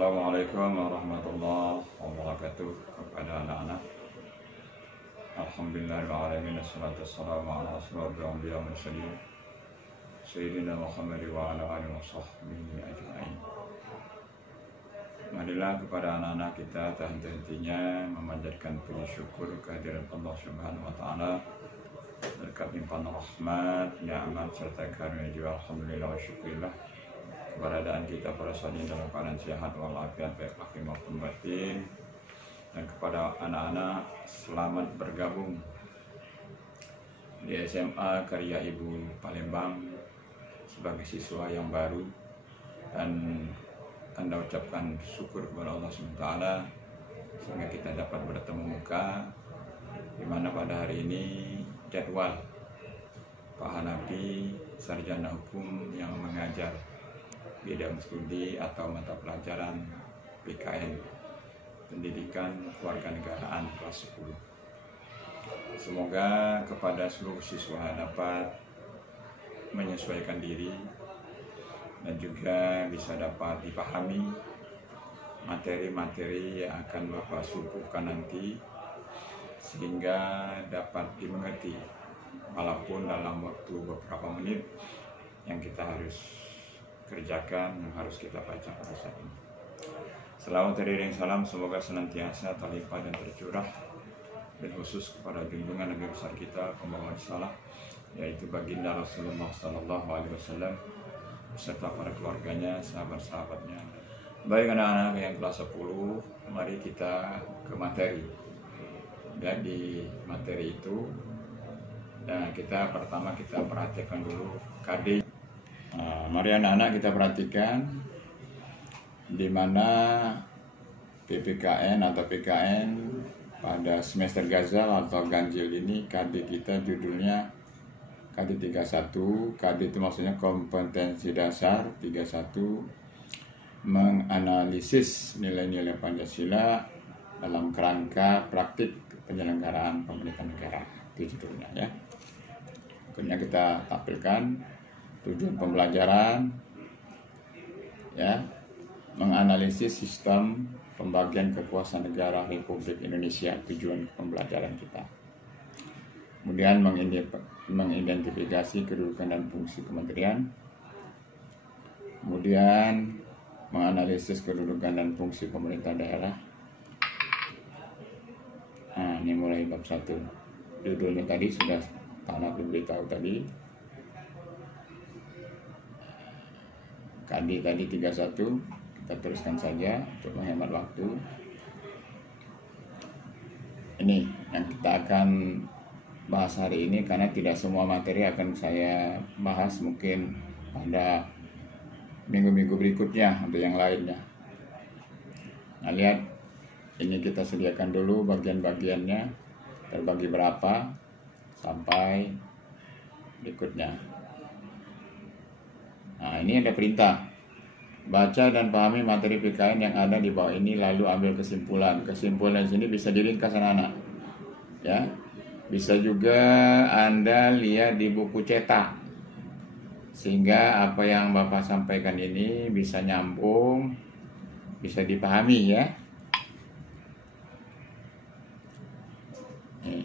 Assalamualaikum warahmatullahi wabarakatuh kepada anak-anak. Alhamdulillahirrahmanirrahim. Assalatu wassalamu ala asyrafil anbiya wal mursalin Sayyidina Muhammad wa ala alihi wa sahbihi ajma'in. Marilah kepada anak-anak kita tak henti-hentinya memanjatkan puji syukur kehadirat Allah Subhanahu wa taala, berkat limpahan rahmat, nikmat serta karunia juga. Alhamdulillah wa syukurillah keberadaan kita pada saat ini dalam keadaan sehat walafiat baik lahir maupun batin. Dan kepada anak-anak, selamat bergabung di SMA Karya Ibu Palembang sebagai siswa yang baru, dan Anda ucapkan syukur kepada Allah SWT sehingga kita dapat bertemu muka, di mana pada hari ini jadwal Pak Hanafi, sarjana hukum yang mengajar bidang studi atau mata pelajaran PKN, Pendidikan Kewarganegaraan kelas 10. Semoga kepada seluruh siswa dapat menyesuaikan diri dan juga bisa dapat dipahami materi-materi yang akan Bapak suguhkan nanti, sehingga dapat dimengerti walaupun dalam waktu beberapa menit yang kita harus kerjakan, yang harus kita baca pada saat ini. Selawat teriring salam semoga senantiasa terlimpah dan tercurah, dan khusus kepada junjungan Nabi besar kita pembawa risalah, yaitu baginda Rasulullah SAW beserta para keluarganya, sahabat-sahabatnya. Baik anak-anak yang kelas 10, mari kita ke materi. Dan di materi itu, pertama kita perhatikan dulu KD. Mari anak-anak kita perhatikan di mana PPKN atau PKN pada semester Ghazal atau ganjil ini, KD kita judulnya KD 31. KD itu maksudnya kompetensi dasar 31, menganalisis nilai-nilai Pancasila dalam kerangka praktik penyelenggaraan pemerintahan negara. Itu judulnya ya. Akhirnya kita tampilkan tujuan pembelajaran ya, menganalisis sistem pembagian kekuasaan negara Republik Indonesia, tujuan pembelajaran kita. Kemudian mengidentifikasi kedudukan dan fungsi kementerian. Kemudian menganalisis kedudukan dan fungsi pemerintah daerah. Nah, ini mulai bab 1. Judulnya tadi sudah Tanah diberitahu tadi. KD tadi 31, kita teruskan saja untuk menghemat waktu. Ini yang kita akan bahas hari ini, karena tidak semua materi akan saya bahas, mungkin pada minggu-minggu berikutnya atau yang lainnya. Nah, lihat, ini kita sediakan dulu bagian-bagiannya, terbagi berapa sampai berikutnya. Nah, ini ada perintah. Baca dan pahami materi PKN yang ada di bawah ini, lalu ambil kesimpulan. Kesimpulan di sini bisa diringkas anak-anak. Ya. Bisa juga Anda lihat di buku cetak. Sehingga apa yang Bapak sampaikan ini bisa nyambung, bisa dipahami ya. Nih.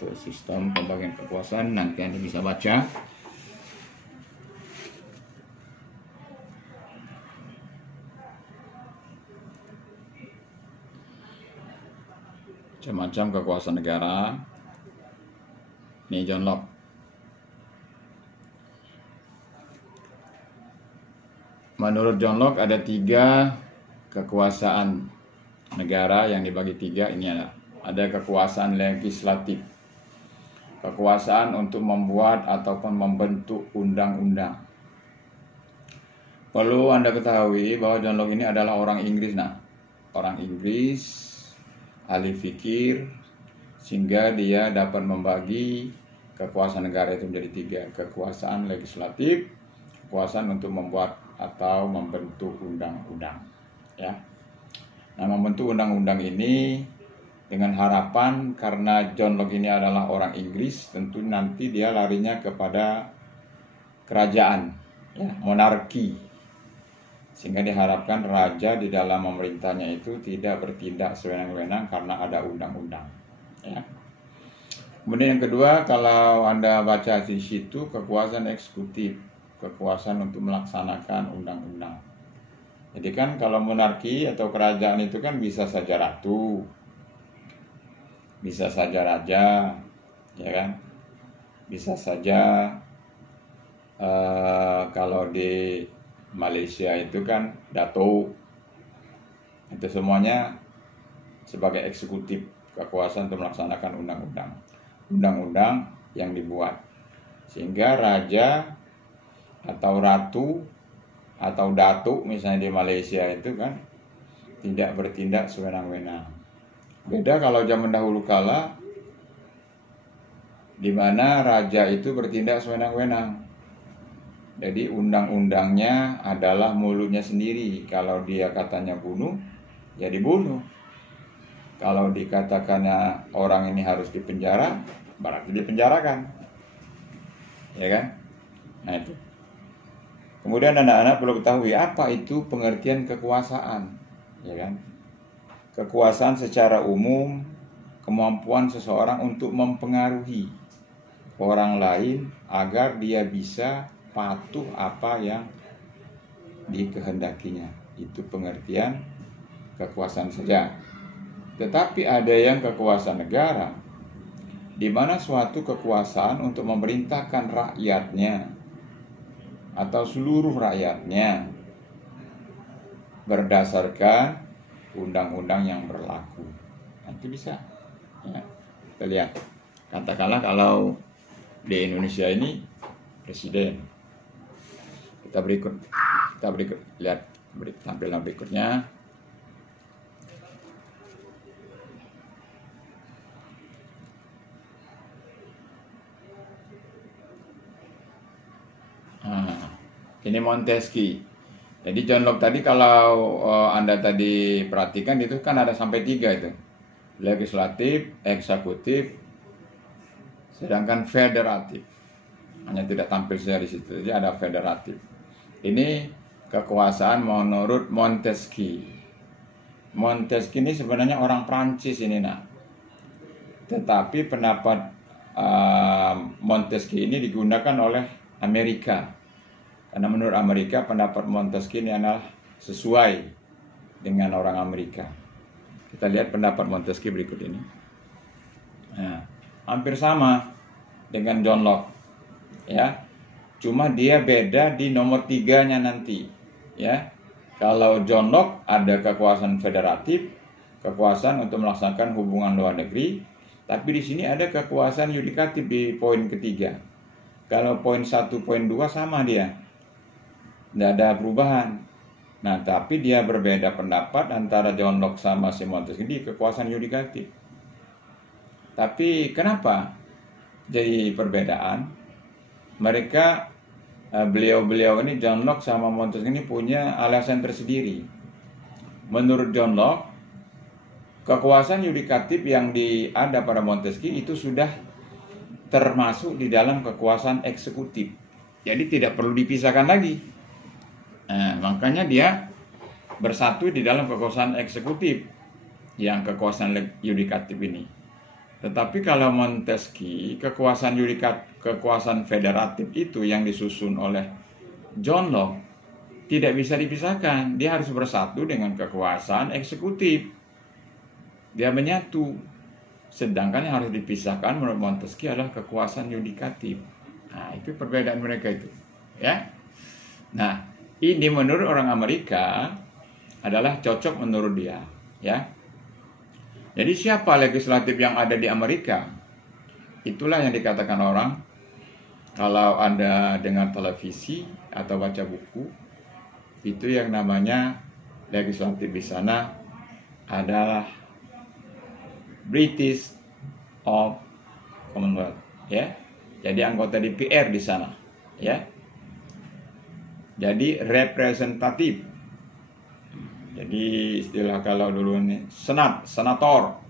Untuk sistem pembagian kekuasaan nanti Anda bisa baca. Macam-macam kekuasaan negara. Ini John Locke. Menurut John Locke ada 3 kekuasaan negara yang dibagi 3. Ini ada kekuasaan legislatif, kekuasaan untuk membuat ataupun membentuk undang-undang. Perlu Anda ketahui bahwa John Locke ini adalah orang Inggris. Orang Inggris, ahli fikir, sehingga dia dapat membagi kekuasaan negara itu menjadi 3. Kekuasaan legislatif, kekuasaan untuk membuat atau membentuk undang-undang. Ya. Nah, membentuk undang-undang ini dengan harapan, karena John Locke ini adalah orang Inggris, tentu nanti dia larinya kepada kerajaan, ya, monarki. Sehingga diharapkan raja di dalam memerintahnya itu tidak bertindak sewenang-wenang karena ada undang-undang. Ya. Kemudian yang kedua, kalau Anda baca di situ, kekuasaan eksekutif, kekuasaan untuk melaksanakan undang-undang. Jadi kan kalau monarki atau kerajaan itu kan bisa saja ratu, bisa saja raja, ya kan? Bisa saja kalau di Malaysia itu kan dato, itu semuanya sebagai eksekutif, kekuasaan untuk melaksanakan undang-undang yang dibuat, sehingga raja atau ratu atau datuk misalnya di Malaysia itu kan tidak bertindak sewenang-wenang. Beda kalau zaman dahulu kala, di mana raja itu bertindak sewenang-wenang. Jadi undang-undangnya adalah mulutnya sendiri. Kalau dia katanya bunuh, ya dibunuh. Kalau dikatakannya orang ini harus dipenjara, berarti dipenjarakan. Ya kan? Nah itu. Kemudian anak-anak perlu ketahui apa itu pengertian kekuasaan. Ya kan? Kekuasaan secara umum, kemampuan seseorang untuk mempengaruhi orang lain agar dia bisa patuh apa yang dikehendakinya. Itu pengertian kekuasaan saja. Tetapi ada yang kekuasaan negara, di mana suatu kekuasaan untuk memerintahkan rakyatnya atau seluruh rakyatnya berdasarkan undang-undang yang berlaku. Nanti bisa ya, kita lihat. Katakanlah kalau di Indonesia ini presiden, kita berikut lihat tampilan berikutnya. Ini Montesquieu. Jadi John Locke tadi kalau Anda tadi perhatikan itu kan ada sampai 3 itu. Legislatif, eksekutif, sedangkan federatif. Hanya tidak tampil saja di situ. Jadi ada federatif. Ini kekuasaan menurut Montesquieu. Montesquieu ini sebenarnya orang Prancis ini nak. Tetapi pendapat Montesquieu ini digunakan oleh Amerika. Karena menurut Amerika pendapat Montesquieu ini adalah sesuai dengan orang Amerika. Kita lihat pendapat Montesquieu berikut ini. Nah, hampir sama dengan John Locke, ya. Cuma dia beda di nomor 3-nya nanti, ya. Kalau John Locke ada kekuasaan federatif, kekuasaan untuk melaksanakan hubungan luar negeri, tapi di sini ada kekuasaan yudikatif di poin ketiga. Kalau poin 1, poin 2 sama dia. Tidak ada perubahan. Nah, tapi dia berbeda pendapat antara John Locke sama si Montesquieu di kekuasaan yudikatif. Tapi kenapa jadi perbedaan? Mereka, beliau-beliau ini, John Locke sama Montesquieu ini punya alasan tersendiri. Menurut John Locke, kekuasaan yudikatif yang ada pada Montesquieu itu sudah termasuk di dalam kekuasaan eksekutif. Jadi tidak perlu dipisahkan lagi. Nah, makanya dia bersatu di dalam kekuasaan eksekutif yang kekuasaan yudikatif ini. Tetapi kalau Montesquieu, kekuasaan federatif itu yang disusun oleh John Locke tidak bisa dipisahkan. Dia harus bersatu dengan kekuasaan eksekutif. Dia menyatu. Sedangkan yang harus dipisahkan menurut Montesquieu adalah kekuasaan yudikatif. Nah, itu perbedaan mereka itu, ya. Nah, ini menurut orang Amerika adalah cocok menurut dia, ya. Jadi siapa legislatif yang ada di Amerika? Itulah yang dikatakan orang kalau Anda dengar televisi atau baca buku, itu yang namanya legislatif di sana adalah British of Commonwealth, ya. Jadi anggota DPR di sana, ya. Jadi representatif. Jadi istilah kalau dulu ini senator,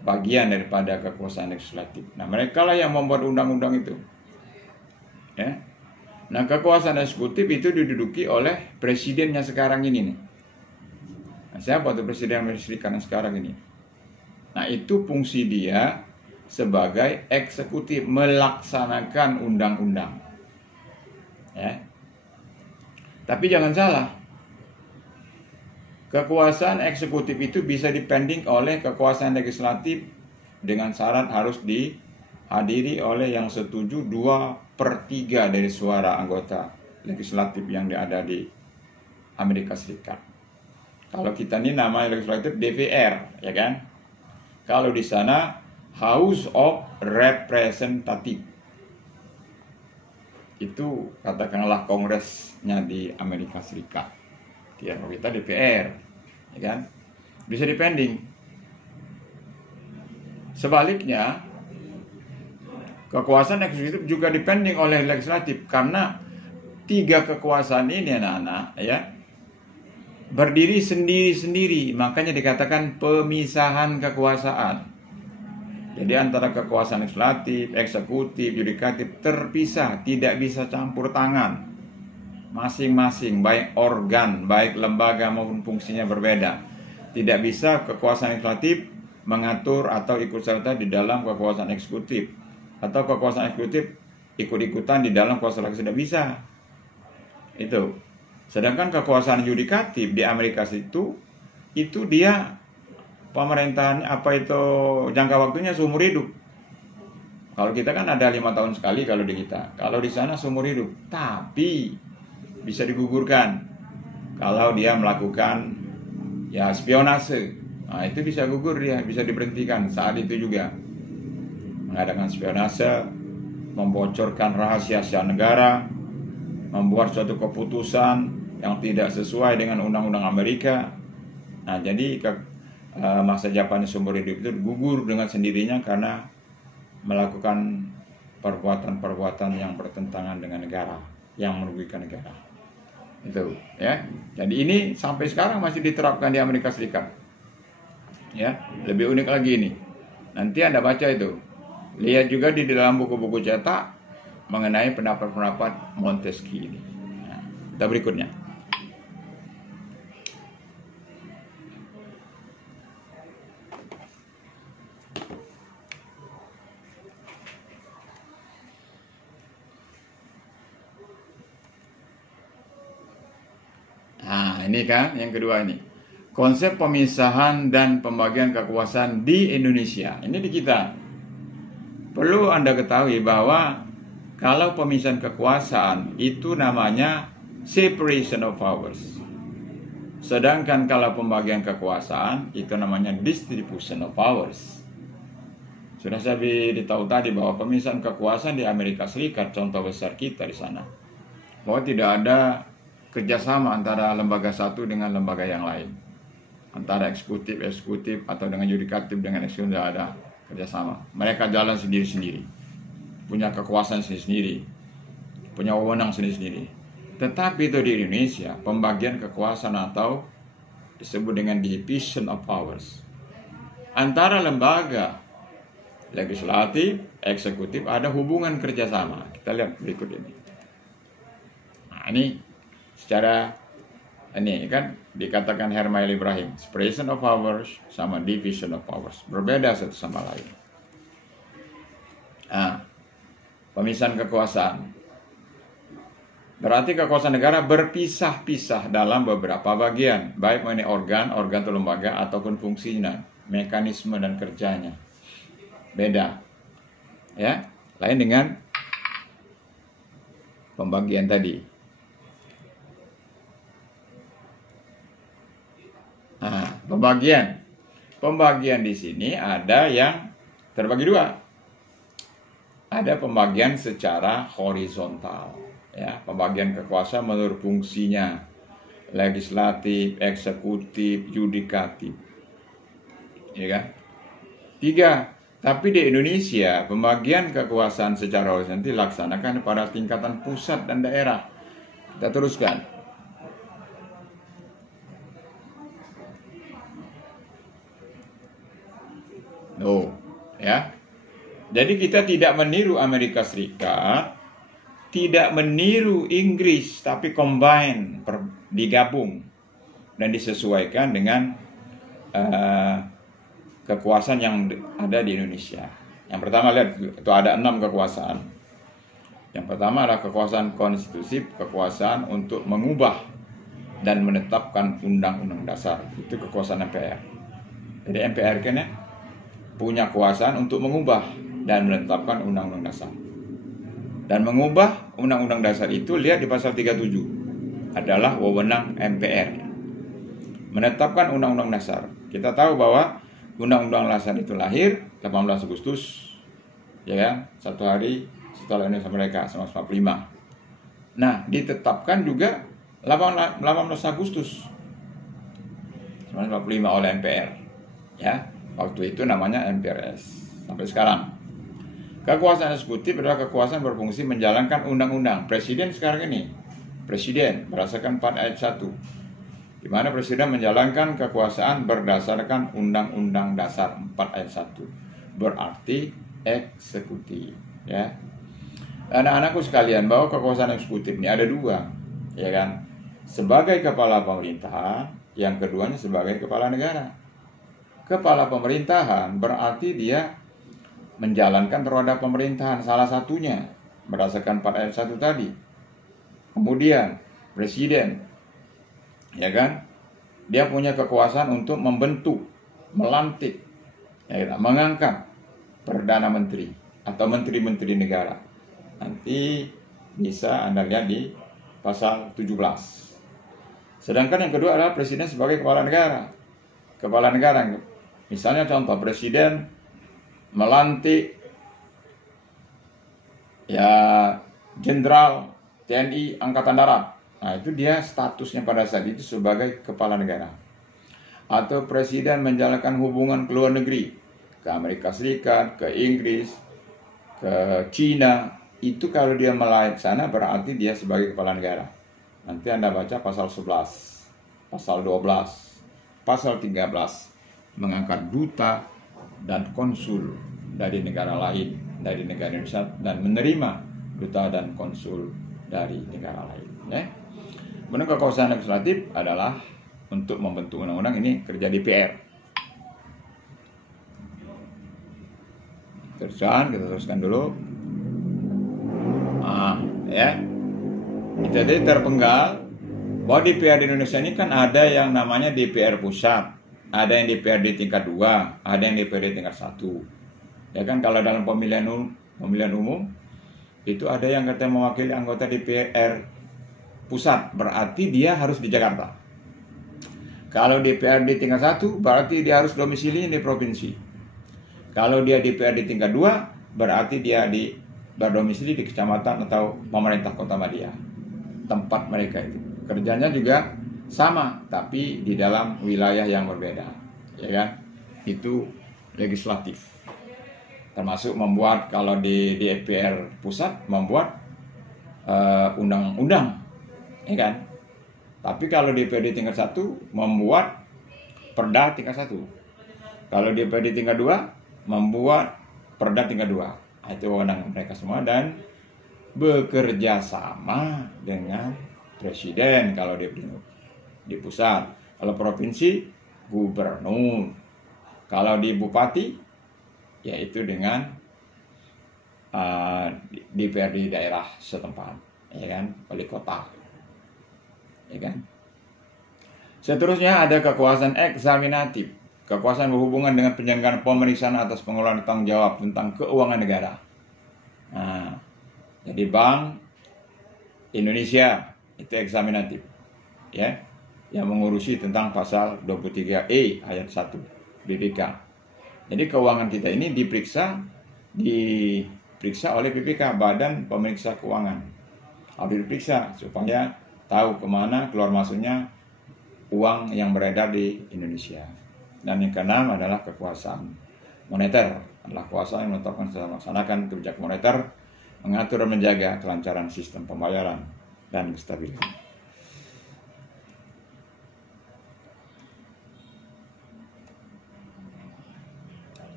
bagian daripada kekuasaan legislatif. Nah, mereka lah yang membuat undang-undang itu, ya. Nah, kekuasaan eksekutif itu diduduki oleh presidennya sekarang ini nih. Nah, siapa tuh presiden Amerika Serikat yang sekarang ini? Nah, itu fungsi dia sebagai eksekutif, melaksanakan undang-undang. Ya. Tapi jangan salah, kekuasaan eksekutif itu bisa dipending oleh kekuasaan legislatif dengan syarat harus dihadiri oleh yang setuju 2/3 dari suara anggota legislatif yang ada di Amerika Serikat. Kalau kita ini namanya legislatif DPR, ya kan? Kalau di sana House of Representatives, itu katakanlah kongresnya di Amerika Serikat. Ya, kalau kita DPR, ya kan? Bisa dipending. Sebaliknya, kekuasaan eksekutif juga dipending oleh legislatif, karena 3 kekuasaan ini anak-anak ya berdiri sendiri-sendiri, makanya dikatakan pemisahan kekuasaan. Jadi antara kekuasaan legislatif, eksekutif, yudikatif terpisah, tidak bisa campur tangan. Masing-masing, baik organ, baik lembaga maupun fungsinya berbeda. Tidak bisa kekuasaan legislatif mengatur atau ikut serta di dalam kekuasaan eksekutif, atau kekuasaan eksekutif ikut-ikutan di dalam kekuasaan legislatif, tidak bisa. Itu. Sedangkan kekuasaan yudikatif di Amerika itu dia pemerintahan jangka waktunya seumur hidup. Kalau kita kan ada 5 tahun sekali kalau di kita. Kalau di sana seumur hidup, tapi bisa digugurkan kalau dia melakukan ya spionase. Nah, itu bisa gugur dia, bisa diberhentikan saat itu juga. Mengadakan spionase, membocorkan rahasia negara, membuat suatu keputusan yang tidak sesuai dengan undang-undang Amerika. Nah, jadi masa jabatannya seumur hidup itu gugur dengan sendirinya karena melakukan perbuatan-perbuatan yang bertentangan dengan negara, yang merugikan negara. Itu, ya. Jadi ini sampai sekarang masih diterapkan di Amerika Serikat. Ya, lebih unik lagi ini. Nanti Anda baca itu. Lihat juga di dalam buku-buku cetak mengenai pendapat-pendapat Montesquieu ini. Nah, kita berikutnya. Nah, ini kan yang kedua ini. Konsep pemisahan dan pembagian kekuasaan di Indonesia. Ini di kita. Perlu Anda ketahui bahwa kalau pemisahan kekuasaan itu namanya separation of powers. Sedangkan kalau pembagian kekuasaan itu namanya distribution of powers. Sudah saya beritahu tadi bahwa pemisahan kekuasaan di Amerika Serikat, contoh besar kita di sana, bahwa tidak ada kerjasama antara lembaga satu dengan lembaga yang lain, antara eksekutif atau dengan yudikatif dengan eksekutif, tidak ada kerjasama. Mereka jalan sendiri-sendiri, punya kekuasaan sendiri-sendiri, punya wewenang sendiri-sendiri. Tetapi itu di Indonesia, pembagian kekuasaan atau disebut dengan division of powers antara lembaga legislatif, eksekutif, ada hubungan kerjasama. Kita lihat berikut ini. Nah, ini secara ini kan dikatakan Hermail Ibrahim, separation of powers sama division of powers berbeda satu sama lain. Nah, pemisahan kekuasaan berarti kekuasaan negara berpisah-pisah dalam beberapa bagian, baik mengenai organ atau lembaga ataupun fungsinya, mekanisme dan kerjanya. Beda. Ya, lain dengan pembagian tadi. Nah, pembagian di sini ada yang terbagi dua. Ada pembagian secara horizontal, ya, pembagian kekuasaan menurut fungsinya, legislatif, eksekutif, yudikatif, ya kan? 3. Tapi di Indonesia pembagian kekuasaan secara horizontal dilaksanakan pada tingkatan pusat dan daerah. Kita teruskan. Ya. Jadi kita tidak meniru Amerika Serikat tidak meniru Inggris, tapi combine, digabung dan disesuaikan dengan kekuasaan yang ada di Indonesia. Yang pertama, lihat, itu ada 6 kekuasaan. Yang pertama adalah kekuasaan konstitusi, kekuasaan untuk mengubah dan menetapkan undang-undang dasar. Itu kekuasaan MPR. Jadi MPR kan ya punya kekuasaan untuk mengubah dan menetapkan undang-undang dasar. Dan mengubah undang-undang dasar itu, lihat di pasal 37, adalah wewenang MPR. Menetapkan undang-undang dasar. Kita tahu bahwa undang-undang dasar itu lahir 18 Agustus, ya kan? 1 hari setelah Indonesia Merdeka, 1945. Nah, ditetapkan juga 18 Agustus 1945 oleh MPR. Ya, waktu itu namanya MPRS sampai sekarang. Kekuasaan eksekutif adalah kekuasaan berfungsi menjalankan undang-undang. Presiden sekarang ini, presiden berdasarkan 4 ayat 1, di mana presiden menjalankan kekuasaan berdasarkan undang-undang dasar 4 ayat 1. Berarti eksekutif, ya. Anak-anakku sekalian, bahwa kekuasaan eksekutif ini ada 2, ya kan? Sebagai kepala pemerintahan, yang keduanya sebagai kepala negara. Kepala pemerintahan berarti dia menjalankan roda pemerintahan, salah satunya berdasarkan 4 ayat 1 tadi. Kemudian presiden, ya kan, dia punya kekuasaan untuk membentuk, melantik, ya kan, mengangkat perdana menteri atau menteri-menteri negara. Nanti bisa Anda lihat di pasal 17. Sedangkan yang kedua adalah presiden sebagai kepala negara. Kepala negara, misalnya contoh, presiden melantik ya jenderal TNI Angkatan Darat. Nah, itu dia statusnya pada saat itu sebagai kepala negara. Atau presiden menjalankan hubungan ke luar negeri, ke Amerika Serikat, ke Inggris, ke Cina. Itu kalau dia melayat sana berarti dia sebagai kepala negara. Nanti Anda baca pasal 11, pasal 12, pasal 13, mengangkat duta dan konsul dari negara lain, dari negara Indonesia, dan menerima duta dan konsul dari negara lain. Ya. Kemudian kekuasaan legislatif adalah untuk membentuk undang-undang, ini kerja DPR. Kita teruskan dulu. Ya. Jadi terpenggal bahwa DPR di Indonesia ini kan ada yang namanya DPR pusat, ada yang DPR di tingkat 2, ada yang DPR di tingkat 1. Ya kan, kalau dalam pemilihan umum itu ada yang katanya mewakili anggota DPR pusat, berarti dia harus di Jakarta. Kalau DPR di tingkat 1, berarti dia harus domisilinya di provinsi. Kalau dia DPR di tingkat 2, berarti dia berdomisili di kecamatan atau pemerintah kota Madia, tempat mereka itu. Kerjanya juga sama, tapi di dalam wilayah yang berbeda, ya kan? Itu legislatif. Termasuk membuat, kalau di DPR pusat membuat undang-undang, ya kan? Tapi kalau DPR di tingkat 1 membuat perda tingkat 1. Kalau DPR di tingkat 2 membuat perda tingkat 2. Itu wewenang mereka semua, dan bekerja sama dengan presiden kalau di pusat. Kalau provinsi, gubernur. Kalau di bupati, yaitu dengan DPR di daerah setempat, ya kan, wali kota, ya kan. Seterusnya ada kekuasaan eksaminatif, kekuasaan berhubungan dengan penyelenggaraan pemeriksaan atas pengelolaan tanggung jawab tentang keuangan negara. Nah, jadi Bank Indonesia itu eksaminatif, ya, yang mengurusi tentang pasal 23E ayat 1 BPK. Jadi keuangan kita ini diperiksa oleh BPK, Badan Pemeriksa Keuangan. Harus diperiksa supaya tahu kemana keluar masuknya uang yang beredar di Indonesia. Dan yang keenam adalah kekuasaan moneter, adalah kuasa yang menetapkan dan melaksanakan kebijakan moneter, mengatur dan menjaga kelancaran sistem pembayaran dan kestabilan.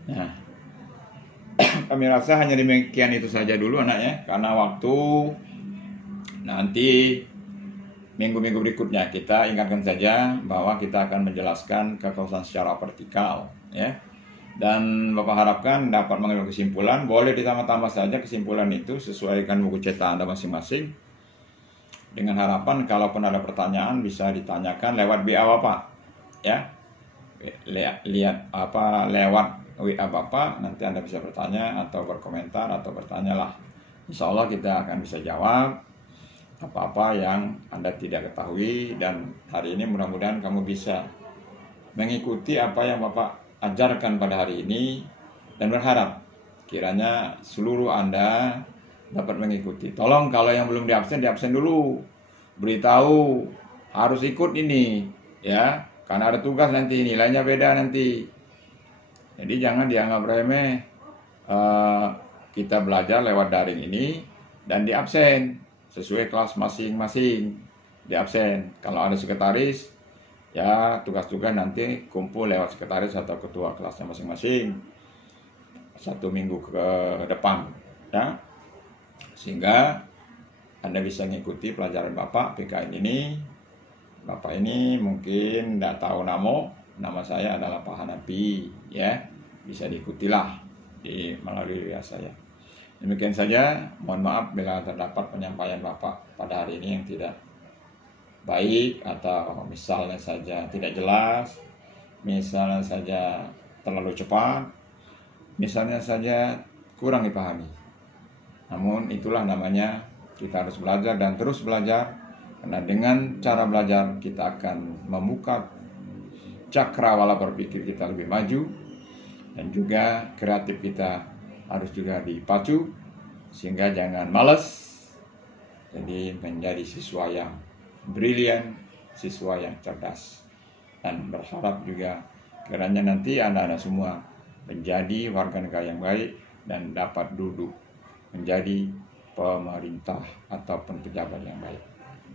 Nah, kami rasa hanya demikian itu saja dulu anaknya, karena waktu Nanti minggu-minggu berikutnya kita ingatkan saja bahwa kita akan menjelaskan kekhususan secara vertikal, ya. Dan Bapak harapkan dapat mengambil kesimpulan. Boleh ditambah-tambah saja kesimpulan itu sesuaikan buku cetak Anda masing-masing. Dengan harapan kalaupun ada pertanyaan bisa ditanyakan lewat WA Bapak, ya. Lihat apa lewat WA Bapak, nanti Anda bisa bertanya atau berkomentar atau bertanyalah. Insya Allah kita akan bisa jawab apa-apa yang Anda tidak ketahui, dan hari ini mudah-mudahan kamu bisa mengikuti apa yang Bapak ajarkan pada hari ini, dan berharap kiranya seluruh Anda dapat mengikuti. Tolong kalau yang belum diabsen dulu, beritahu harus ikut ini, ya, karena ada tugas nanti, nilainya beda nanti. Jadi jangan dianggap remeh kita belajar lewat daring ini dan diabsen. Sesuai kelas masing-masing di absen. Kalau ada sekretaris, ya tugas-tugas nanti kumpul lewat sekretaris atau ketua kelasnya masing-masing 1 minggu ke depan, ya, sehingga Anda bisa mengikuti pelajaran Bapak PKN ini. Bapak ini mungkin tidak tahu nama saya adalah Pak Hanafi, ya, bisa diikutilah melalui WA saya. Demikian saja, mohon maaf bila terdapat penyampaian Bapak pada hari ini yang tidak baik, atau misalnya saja tidak jelas, misalnya saja terlalu cepat, misalnya saja kurang dipahami. Namun itulah namanya kita harus belajar dan terus belajar, karena dengan cara belajar kita akan membuka cakrawala berpikir kita lebih maju, dan juga kreatif kita harus juga dipacu, sehingga jangan malas, jadi menjadi siswa yang brilian, siswa yang cerdas. Dan berharap juga kiranya nanti anak-anak semua menjadi warga negara yang baik dan dapat duduk menjadi pemerintah ataupun pejabat yang baik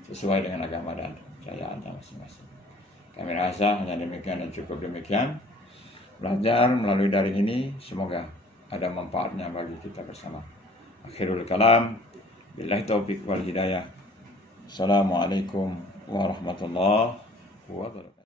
sesuai dengan agama dan kepercayaan masing-masing. Kami rasa hanya demikian dan cukup demikian. Belajar melalui daring ini semoga ada manfaatnya bagi kita bersama. Akhirul kalam, billahi taufiq wal hidayah. Assalamualaikum warahmatullahi wabarakatuh.